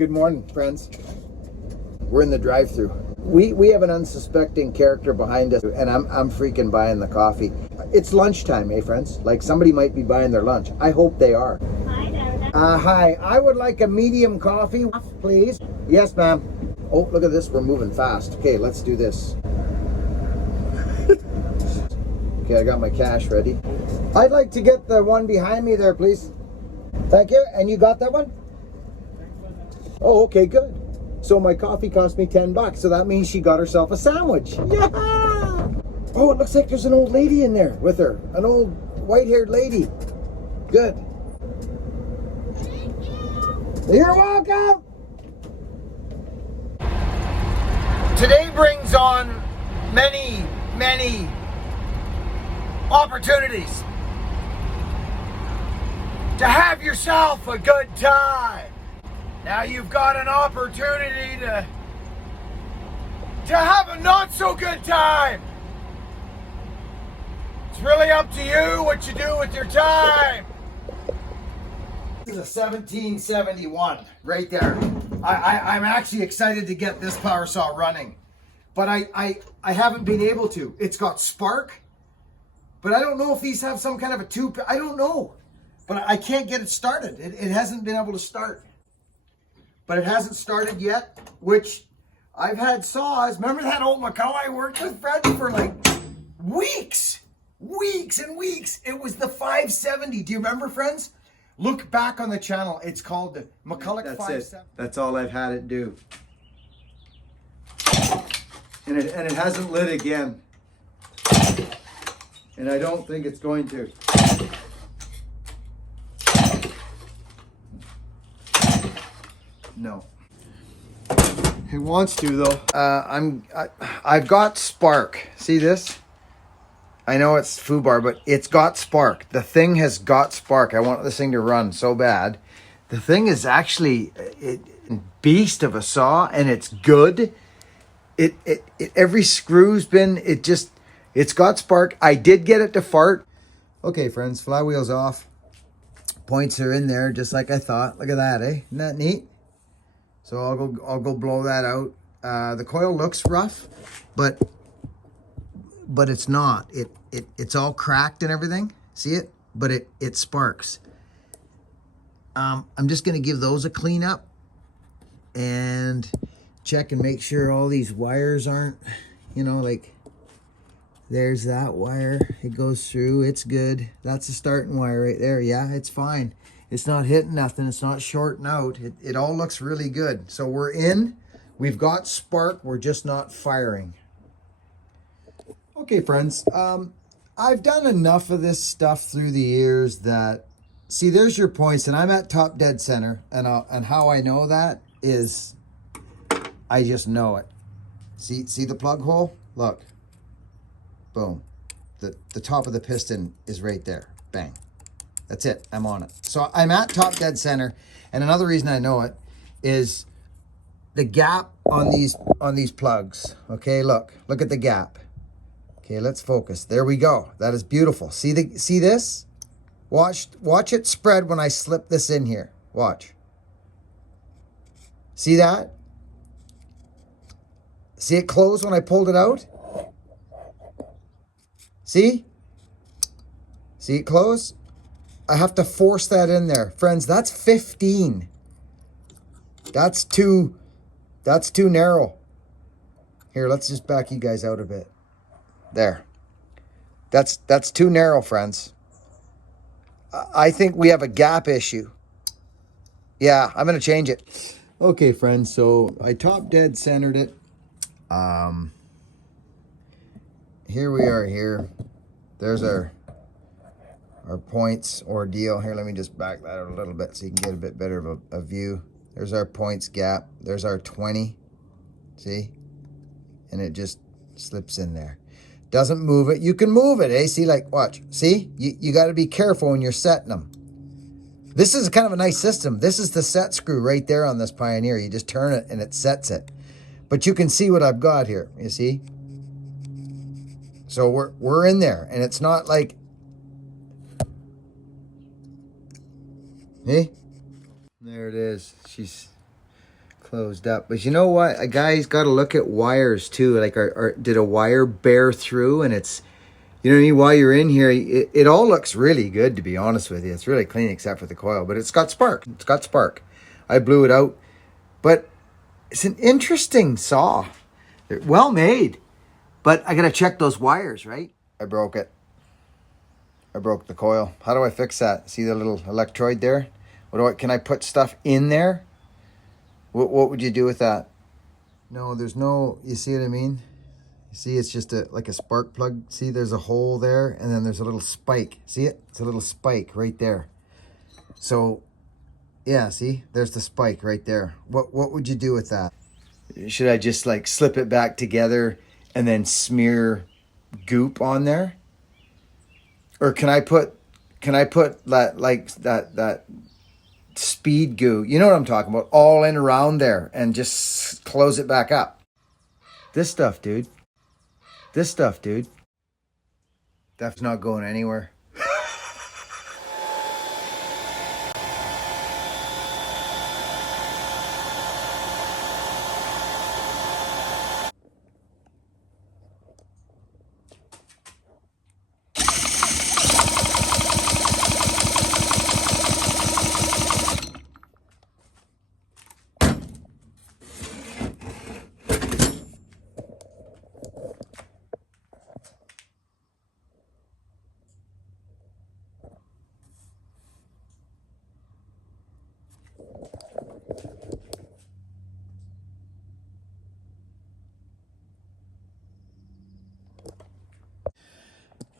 Good morning, friends. We're in the drive-thru. We have an unsuspecting character behind us, and I'm freaking buying the coffee. It's lunchtime, eh, friends? Like somebody might be buying their lunch. I hope they are. Hi there. Hi. I would like a medium coffee, please. Yes, ma'am. Oh, look at this. We're moving fast. Okay, let's do this. Okay, I got my cash ready. I'd like to get the one behind me there, please. Thank you. And you got that one? Oh, okay, good. So my coffee cost me $10, so that means she got herself a sandwich. Yeah! Oh, it looks like there's an old lady in there with her. An old white-haired lady. Good. You're welcome! Today brings on many, many opportunities to have yourself a good time. Now you've got an opportunity to have a not so good time. It's really up to you what you do with your time. This is a 1771 right there. I'm actually excited to get this power saw running, but I haven't been able to. It's got spark, but I don't know if these have some kind of a tube. I don't know, but I can't get it started. It hasn't been able to start. But it hasn't started yet, which I've had saws. Remember that old McCullough I worked with, Fred, for like weeks and weeks. It was the 570. Do you remember, friends? Look back on the channel. It's called the McCullough 570. That's all I've had it do. And it hasn't lit again. And I don't think it's going to. No. It wants to though. I've got spark. See this? I know it's FUBAR, but it's got spark. The thing has got spark. I want this thing to run so bad. The thing is actually a beast of a saw, and it's good. It every screw's been. It's got spark. I did get it to fart. Okay, friends. Flywheel's off. Points are in there just like I thought. Look at that, eh? Isn't that neat? So I'll go blow that out. The coil looks rough, but it's not. It's all cracked and everything. See it? But it sparks. I'm just gonna give those a clean up and check and make sure all these wires aren't, like there's that wire. It goes through. It's good. That's the starting wire right there. Yeah, it's fine. It's not hitting nothing. It's not shorting out. It all looks really good. So we're in. We've got spark. We're just not firing. Okay, friends. I've done enough of this stuff through the years that, see, there's your points, and I'm at top dead center. And how I know that is, I just know it. See the plug hole? Look. Boom. The top of the piston is right there. Bang. That's it. I'm on it. So I'm at top dead center. And another reason I know it is the gap on these plugs. Okay, look at the gap. Okay, let's focus. There we go. That is beautiful. See this? Watch it spread when I slip this in here. Watch. See that? See it close when I pulled it out? See? See it close? I have to force that in there. Friends, that's 15. That's too narrow. Here, let's just back you guys out a bit. There. That's too narrow, friends. I think we have a gap issue. Yeah, I'm going to change it. Okay, friends, so I top dead centered it. Here we are here. There's our points ordeal. Here, let me just back that out a little bit so you can get a bit better of a view. There's our points gap. There's our 20. See? And it just slips in there. Doesn't move it. You can move it, eh? See, like, watch. See? You got to be careful when you're setting them. This is kind of a nice system. This is the set screw right there on this Pioneer. You just turn it and it sets it. But you can see what I've got here. You see? So we're in there, and it's not like, hey, there it is. closed up. But you know what? A guy's got to look at wires too. Like, did a wire bear through? And it's, you know what I mean? While you're in here, it all looks really good, to be honest with you. It's really clean except for the coil, but it's got spark. It's got spark. I blew it out. But it's an interesting saw. They're well made. But I got to check those wires, right? I broke it. I broke the coil. How do I fix that? See the little electrode there? Can I put stuff in there? What would you do with that? No, there's no, you see what I mean? You see, it's just like a spark plug. See, there's a hole there, and then there's a little spike. See it? It's a little spike right there. So, yeah, see? There's the spike right there. What would you do with that? Should I just like slip it back together and then smear goop on there? Or can I put that speed goo, you know what I'm talking about, all in around there and just close it back up? This stuff, dude. That's not going anywhere.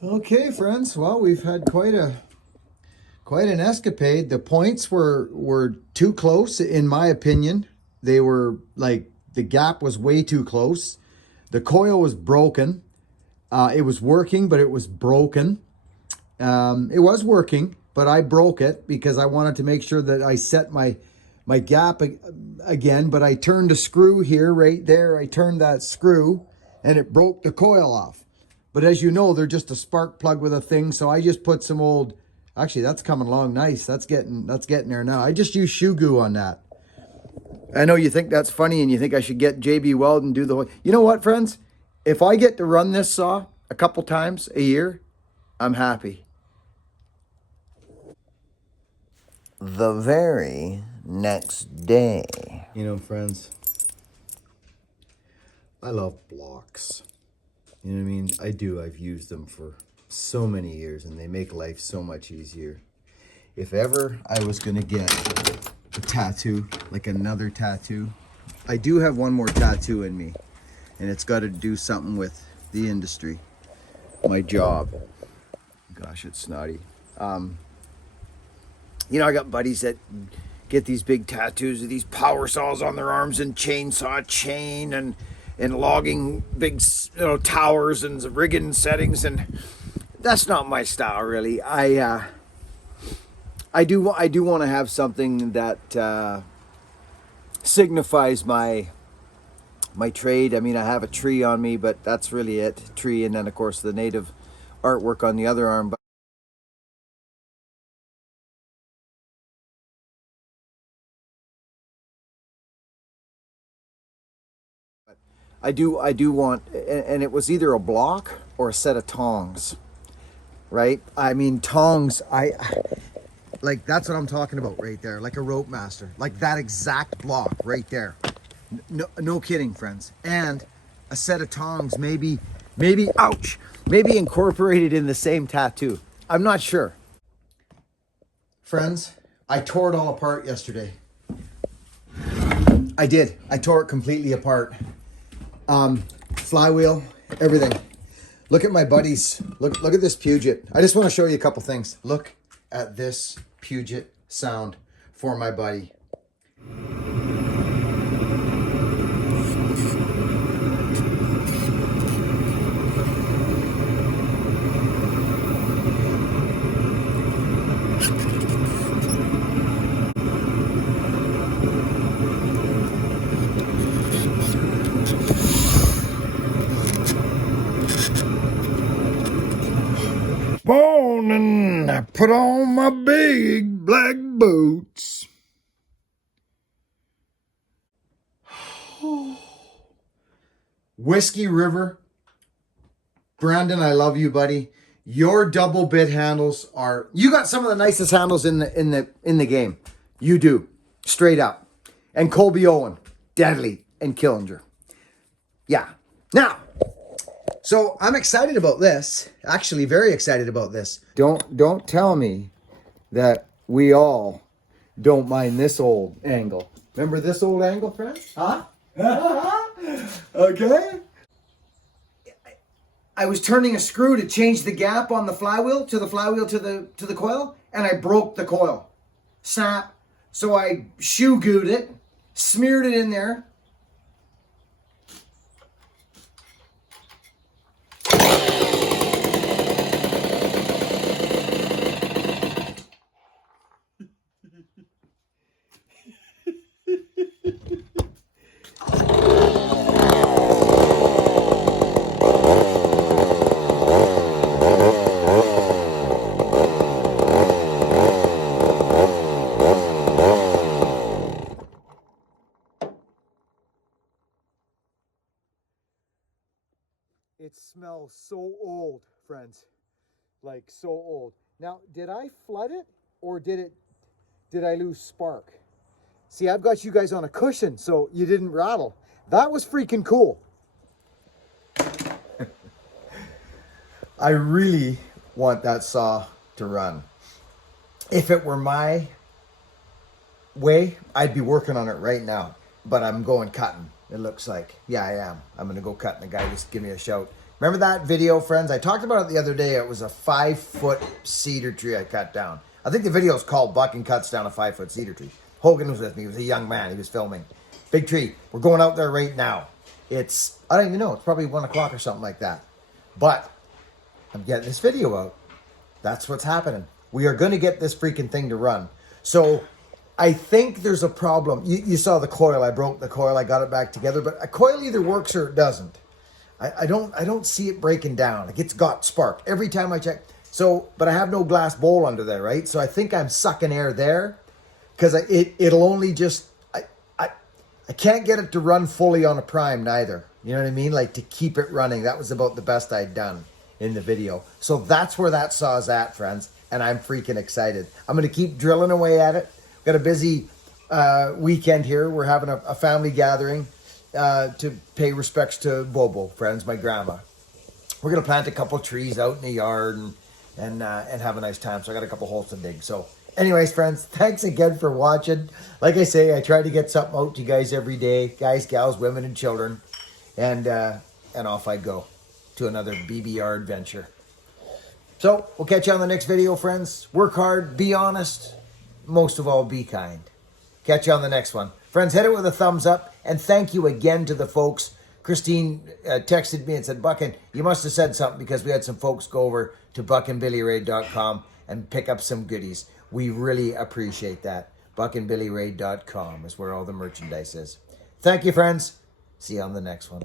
Okay, friends. Well, we've had quite an escapade. The points were too close, in my opinion. They were like, the gap was way too close. The coil was broken. It was working, but it was broken. It was working, but I broke it because I wanted to make sure that I set my gap again. But I turned a screw here, right there. I turned that screw, and it broke the coil off. But as you know, they're just a spark plug with a thing. So I just put some old, actually that's coming along nice. That's getting there now. I just use shoe goo on that. I know you think that's funny and you think I should get JB Weld and do the whole, you know what, friends? If I get to run this saw a couple times a year, I'm happy. The very next day. You know, friends, I love blocks. You know what I mean? I do. I've used them for so many years and they make life so much easier. If ever I was going to get a tattoo, like another tattoo, I do have one more tattoo in me and it's got to do something with the industry, my job. Gosh, it's snotty. You know, I got buddies that get these big tattoos of these power saws on their arms and chainsaw chain and logging big, you know, towers and rigging settings, and that's not my style really. I do want to have something that signifies my trade. I mean, I have a tree on me, but that's really it. Tree, and then of course the native artwork on the other arm. I do want, and it was either a block or a set of tongs, right? I mean, tongs, like, that's what I'm talking about right there, like a rope master, like that exact block right there. No kidding, friends. And a set of tongs, maybe, ouch, maybe incorporated in the same tattoo. I'm not sure. Friends, I tore it all apart yesterday. I did. I tore it completely apart. Flywheel, everything. Look at my buddies. Look at this Puget. I just want to show you a couple things. Look at this Puget sound for my buddy. And I put on my big black boots. Whiskey River. Brandon, I love you, buddy. Your double bit handles are, you got some of the nicest handles in the game. You do. Straight up. And Colby Owen, deadly, and Killinger. Yeah. Now, so I'm excited about this. Actually, very excited about this. Don't tell me that we all don't mind this old angle. Remember this old angle, friends? Huh? Okay. I was turning a screw to change the gap on the flywheel to the coil, and I broke the coil. Snap. So I shoe gooed it, smeared it in there. It smells so old, friends. Like so old. Now, did I flood it or did I lose spark? See, I've got you guys on a cushion so you didn't rattle. That was freaking cool. I really want that saw to run. If it were my way, I'd be working on it right now. But I'm going cutting, it looks like. Yeah, I am. I'm going to go cutting. The guy just give me a shout. Remember that video, friends? I talked about it the other day. It was a 5-foot cedar tree I cut down. I think the video is called Bucking Cuts Down a 5-Foot Cedar Tree. Hogan was with me. He was a young man. He was filming. Big tree. We're going out there right now. It's, I don't even know. It's probably 1 o'clock or something like that. But I'm getting this video out. That's what's happening. We are going to get this freaking thing to run. So I think there's a problem. You saw the coil. I broke the coil. I got it back together. But a coil either works or it doesn't. I don't see it breaking down. Like it's got spark every time I check. So, but I have no glass bowl under there, right? So I think I'm sucking air there because it'll only just, I can't get it to run fully on a prime neither. You know what I mean? Like to keep it running. That was about the best I'd done in the video. So that's where that saw's at, friends. And I'm freaking excited. I'm going to keep drilling away at it. Got a busy weekend here. We're having a family gathering to pay respects to Bobo, friends, my grandma. We're going to plant a couple trees out in the yard and have a nice time. So I got a couple holes to dig. So anyways, friends, thanks again for watching. Like I say, I try to get something out to you guys every day. Guys, gals, women, and children. And off I go to another BBR adventure. So we'll catch you on the next video, friends. Work hard, be honest. Most of all, be kind. Catch you on the next one. Friends, hit it with a thumbs up. And thank you again to the folks. Christine texted me and said, Buckin, you must have said something because we had some folks go over to buckandbillyray.com and pick up some goodies. We really appreciate that. buckandbillyray.com is where all the merchandise is. Thank you, friends. See you on the next one.